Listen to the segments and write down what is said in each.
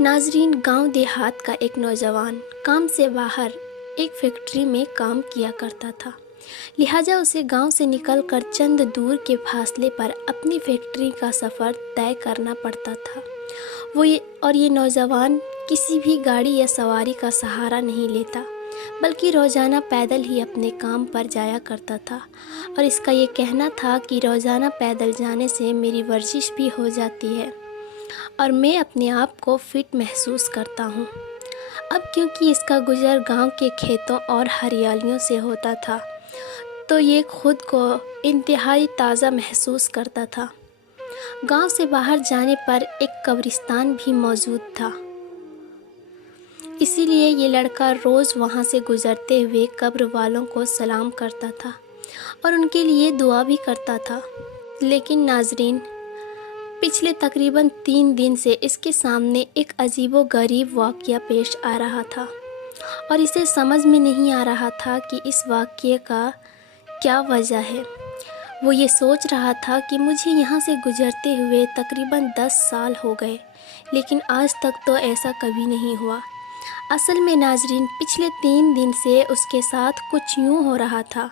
नाजरीन, गांव देहात का एक नौजवान काम से बाहर एक फैक्ट्री में काम किया करता था। लिहाजा उसे गांव से निकलकर चंद दूर के फासले पर अपनी फैक्ट्री का सफ़र तय करना पड़ता था। ये नौजवान किसी भी गाड़ी या सवारी का सहारा नहीं लेता, बल्कि रोज़ाना पैदल ही अपने काम पर जाया करता था। और इसका ये कहना था कि रोज़ाना पैदल जाने से मेरी वर्जिश भी हो जाती है और मैं अपने आप को फिट महसूस करता हूँ। अब क्योंकि इसका गुज़र गांव के खेतों और हरियालियों से होता था, तो ये खुद को इंतहाई ताज़ा महसूस करता था। गांव से बाहर जाने पर एक कब्रिस्तान भी मौजूद था, इसीलिए ये लड़का रोज़ वहाँ से गुज़रते हुए कब्र वालों को सलाम करता था और उनके लिए दुआ भी करता था। लेकिन नाजरीन, पिछले तकरीबन 3 दिन से इसके सामने एक अजीबो गरीब वाक़या पेश आ रहा था और इसे समझ में नहीं आ रहा था कि इस वाक़ये का क्या वजह है। वो ये सोच रहा था कि मुझे यहाँ से गुज़रते हुए तकरीबन 10 साल हो गए, लेकिन आज तक तो ऐसा कभी नहीं हुआ। असल में नाजरीन, पिछले 3 दिन से उसके साथ कुछ यूँ हो रहा था।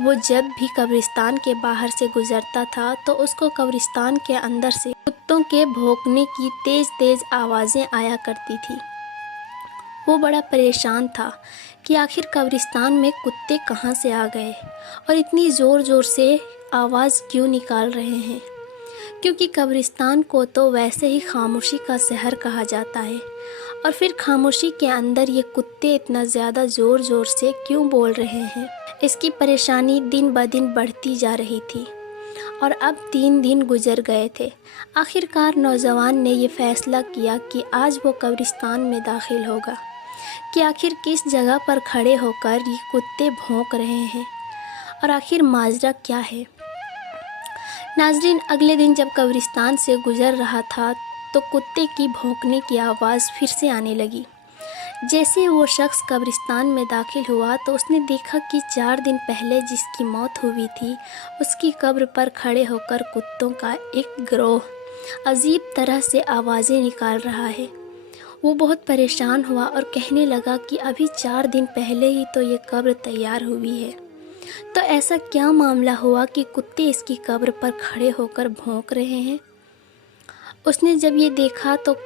वो जब भी कब्रिस्तान के बाहर से गुज़रता था तो उसको कब्रिस्तान के अंदर से कुत्तों के भौंकने की तेज़ तेज़ आवाज़ें आया करती थी। वो बड़ा परेशान था कि आखिर कब्रिस्तान में कुत्ते कहाँ से आ गए और इतनी ज़ोर ज़ोर से आवाज़ क्यों निकाल रहे हैं, क्योंकि कब्रिस्तान को तो वैसे ही खामोशी का शहर कहा जाता है, और फिर खामोशी के अंदर ये कुत्ते इतना ज़्यादा ज़ोर ज़ोर से क्यों बोल रहे हैं। इसकी परेशानी दिन ब दिन बढ़ती जा रही थी और अब 3 दिन गुजर गए थे। आखिरकार नौजवान ने ये फ़ैसला किया कि आज वो कब्रिस्तान में दाखिल होगा कि आखिर किस जगह पर खड़े होकर ये कुत्ते भौंक रहे हैं और आखिर माजरा क्या है। नाजरीन, अगले दिन जब कब्रिस्तान से गुजर रहा था तो कुत्ते की भौंकने की आवाज़ फिर से आने लगी। जैसे वो शख्स कब्रिस्तान में दाखिल हुआ तो उसने देखा कि 4 दिन पहले जिसकी मौत हुई थी, उसकी कब्र पर खड़े होकर कुत्तों का एक गिरोह अजीब तरह से आवाज़ें निकाल रहा है। वो बहुत परेशान हुआ और कहने लगा कि अभी 4 दिन पहले ही तो ये कब्र तैयार हुई है, तो ऐसा क्या मामला हुआ कि कुत्ते इसकी कब्र पर खड़े होकर भौंक रहे हैं। उसने जब ये देखा तो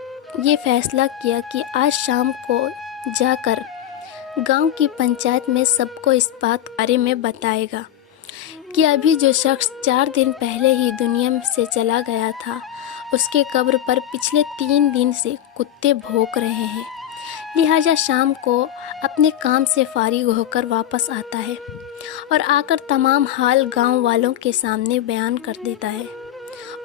ये फ़ैसला किया कि आज शाम को जाकर गांव की पंचायत में सबको इस बात के बारे में बताएगा कि अभी जो शख्स 4 दिन पहले ही दुनिया से चला गया था, उसके कब्र पर पिछले 3 दिन से कुत्ते भौंक रहे हैं। लिहाजा शाम को अपने काम से फारिग होकर वापस आता है और आकर तमाम हाल गांव वालों के सामने बयान कर देता है।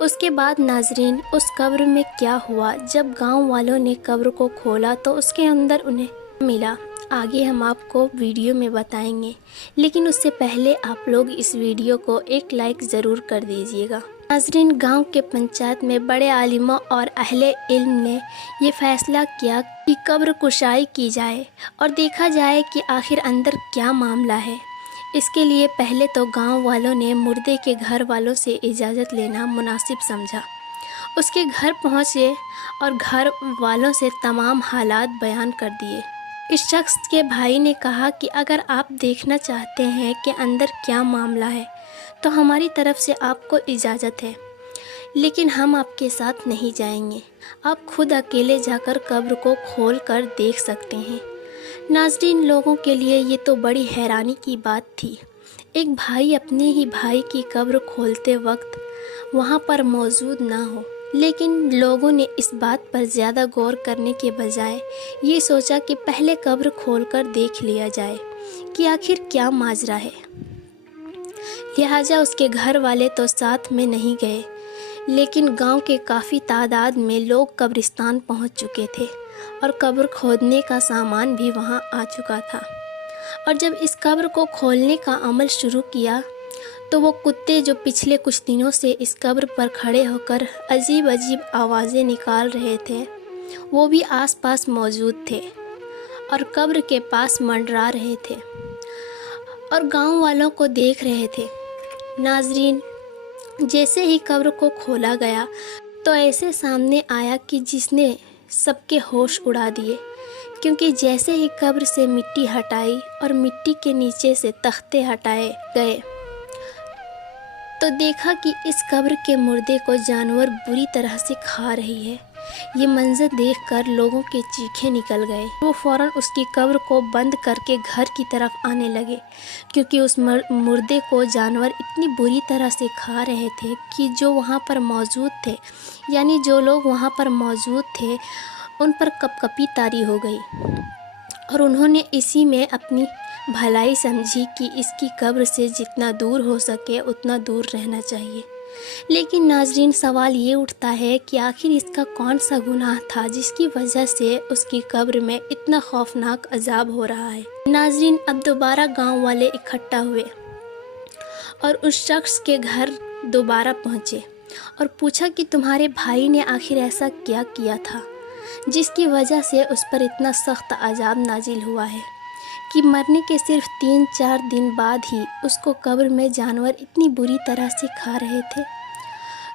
उसके बाद नाजरीन, उस कब्र में क्या हुआ, जब गांव वालों ने कब्र को खोला तो उसके अंदर उन्हें मिला, आगे हम आपको वीडियो में बताएंगे। लेकिन उससे पहले आप लोग इस वीडियो को एक लाइक ज़रूर कर दीजिएगा। नाजरीन, गांव के पंचायत में बड़े आलिमों और अहले इल्म ने ये फ़ैसला किया कि कब्र कुशाई की जाए और देखा जाए कि आखिर अंदर क्या मामला है। इसके लिए पहले तो गांव वालों ने मुर्दे के घर वालों से इजाज़त लेना मुनासिब समझा। उसके घर पहुंचे और घर वालों से तमाम हालात बयान कर दिए। इस शख्स के भाई ने कहा कि अगर आप देखना चाहते हैं कि अंदर क्या मामला है तो हमारी तरफ से आपको इजाज़त है, लेकिन हम आपके साथ नहीं जाएंगे। आप खुद अकेले जाकर कब्र को खोल कर देख सकते हैं। नाज़रीन, लोगों के लिए ये तो बड़ी हैरानी की बात थी। एक भाई अपने ही भाई की कब्र खोलते वक्त वहाँ पर मौजूद ना हो, लेकिन लोगों ने इस बात पर ज़्यादा गौर करने के बजाय ये सोचा कि पहले कब्र खोलकर देख लिया जाए कि आखिर क्या माजरा है। लिहाजा उसके घर वाले तो साथ में नहीं गए, लेकिन गांव के काफ़ी तादाद में लोग कब्रिस्तान पहुंच चुके थे और कब्र खोदने का सामान भी वहां आ चुका था। और जब इस कब्र को खोलने का अमल शुरू किया तो वो कुत्ते जो पिछले कुछ दिनों से इस कब्र पर खड़े होकर अजीब अजीब आवाज़ें निकाल रहे थे, वो भी आसपास मौजूद थे और कब्र के पास मंडरा रहे थे और गांव वालों को देख रहे थे। नाजरीन, जैसे ही कब्र को खोला गया तो ऐसे सामने आया कि जिसने سب کے ہوش اڑا دیے، کیونکہ جیسے ہی قبر سے مٹی ہٹائی اور مٹی کے نیچے سے تختے ہٹائے گئے تو دیکھا کہ اس قبر کے مردے کو جانور بری طرح سے کھا رہی ہے۔ یہ منظر دیکھ کر لوگوں کے چیخیں نکل گئے۔ وہ فوراً اس کی قبر کو بند کر کے گھر کی طرف آنے لگے، کیونکہ اس مردے کو جانور اتنی بری طرح سے کھا رہے تھے کہ جو وہاں پر موجود تھے، یعنی جو لوگ وہاں پر موجود تھے، ان پر کپ کپی طاری ہو گئی، اور انہوں نے اسی میں اپنی بھلائی سمجھی کہ اس کی قبر سے جتنا دور ہو سکے اتنا دور رہنا چاہیے۔ لیکن ناظرین، سوال یہ اٹھتا ہے کہ آخر اس کا کون سا گناہ تھا جس کی وجہ سے اس کی قبر میں اتنا خوفناک عذاب ہو رہا ہے؟ ناظرین، اب دوبارہ گاؤں والے اکٹھا ہوئے اور اس شخص کے گھر دوبارہ پہنچے اور پوچھا کہ تمہارے بھائی نے آخر ایسا کیا کیا تھا جس کی وجہ سے اس پر اتنا سخت عذاب نازل ہوا ہے کہ مرنے کے صرف 3-4 دن بعد ہی اس کو قبر میں جانور اتنی بری طرح سے کھا رہے تھے۔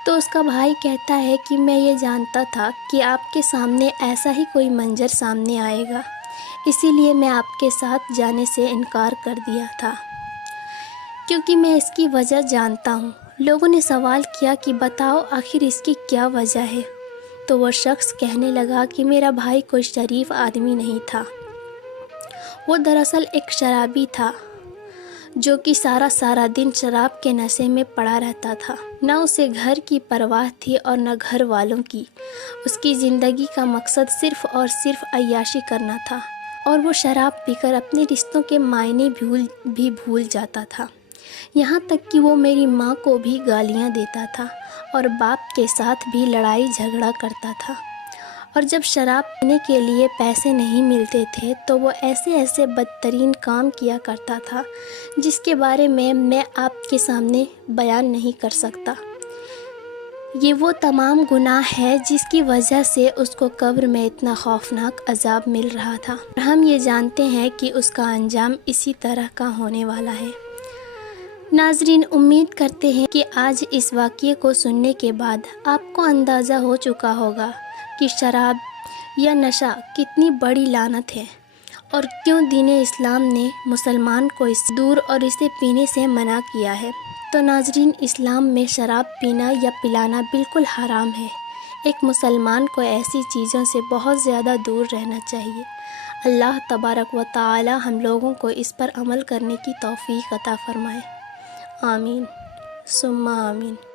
تو اس کا بھائی کہتا ہے کہ میں یہ جانتا تھا کہ آپ کے سامنے ایسا ہی کوئی منظر سامنے آئے گا، اسی لیے میں آپ کے ساتھ جانے سے انکار کر دیا تھا، کیونکہ میں اس کی وجہ جانتا ہوں۔ لوگوں نے سوال کیا کہ بتاؤ آخر اس کی کیا وجہ ہے؟ تو وہ شخص کہنے لگا کہ میرا بھائی کوئی شریف آدمی نہیں تھا، وہ دراصل ایک شرابی تھا جو کہ سارا دن شراب کے نشے میں پڑا رہتا تھا۔ نہ اسے گھر کی پرواہ تھی اور نہ گھر والوں کی۔ اس کی زندگی کا مقصد صرف اور صرف عیاشی کرنا تھا، اور وہ شراب پی کر اپنے رشتوں کے معنی بھی بھول جاتا تھا، یہاں تک کہ وہ میری ماں کو بھی گالیاں دیتا تھا اور باپ کے ساتھ بھی لڑائی جھگڑا کرتا تھا، اور جب شراب پینے کے لیے پیسے نہیں ملتے تھے تو وہ ایسے بدترین کام کیا کرتا تھا جس کے بارے میں آپ کے سامنے بیان نہیں کر سکتا۔ یہ وہ تمام گناہ ہے جس کی وجہ سے اس کو قبر میں اتنا خوفناک عذاب مل رہا تھا، اور ہم یہ جانتے ہیں کہ اس کا انجام اسی طرح کا ہونے والا ہے۔ ناظرین، امید کرتے ہیں کہ آج اس واقعے کو سننے کے بعد آپ کو اندازہ ہو چکا ہوگا کہ شراب یا نشہ کتنی بڑی لعنت ہے، اور کیوں دین اسلام نے مسلمان کو اس دور اور اسے پینے سے منع کیا ہے۔ تو ناظرین، اسلام میں شراب پینا یا پلانا بالکل حرام ہے۔ ایک مسلمان کو ایسی چیزوں سے بہت زیادہ دور رہنا چاہیے۔ اللہ تبارک و تعالی ہم لوگوں کو اس پر عمل کرنے کی توفیق عطا فرمائے۔ آمین ثم آمین۔